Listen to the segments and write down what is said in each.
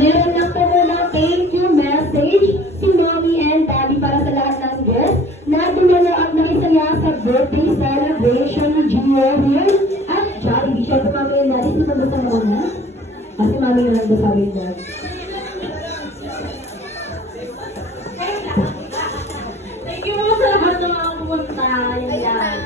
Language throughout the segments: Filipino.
Meron lang po muna thank you message si Mommy and Daddy para sa lahat ng guests na dumalo at naisaya sa birthday celebration ni Gio here at Jollibee. Siya po Mommy and Daddy, sino ba muna? Kasi Mommy na lang ba sabi niya? Thank you po sa lahat ng mga pumunta. Yun yan.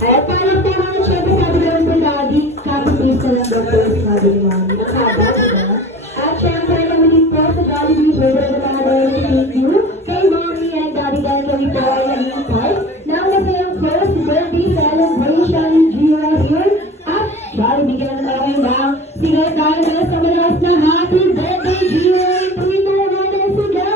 Ay, at parang po mga syempre sabi naman po Daddy, copy-paste na lang daw po sabi ni Mommy. Nakaba, diba? At syempre naman din po sa Jollibee, pwede na mga dahil thank you kay Mommy and Daddy dahil kami po ay naging part ng masayang first birthday celebration ni Gio here at Jollibee. Kaya na tayo lang. Sige tayo na sa malas na happy birthday Gio! Ituloy na natin sila!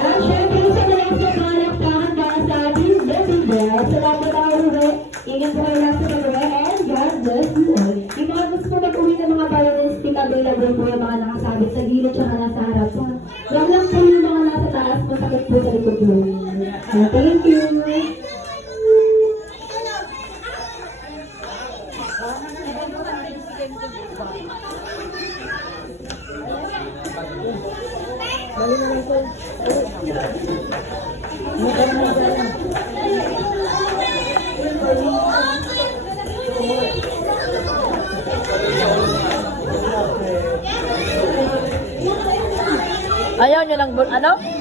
At syempre sa malas na palakpakan para sa ating birthday girl. Salamat tayo ulit. Ingat po kayo lang sa pag-uwi and God bless you all. Yung mga gusto po mag-uwi ng mga balloon stick available po yung mga nakasabit sa gilid tsaka nasa harap po. Huwag lang po yung mga nasa taas, masakit po sa likod po. Thank you! Ayaw nyo lang, ano?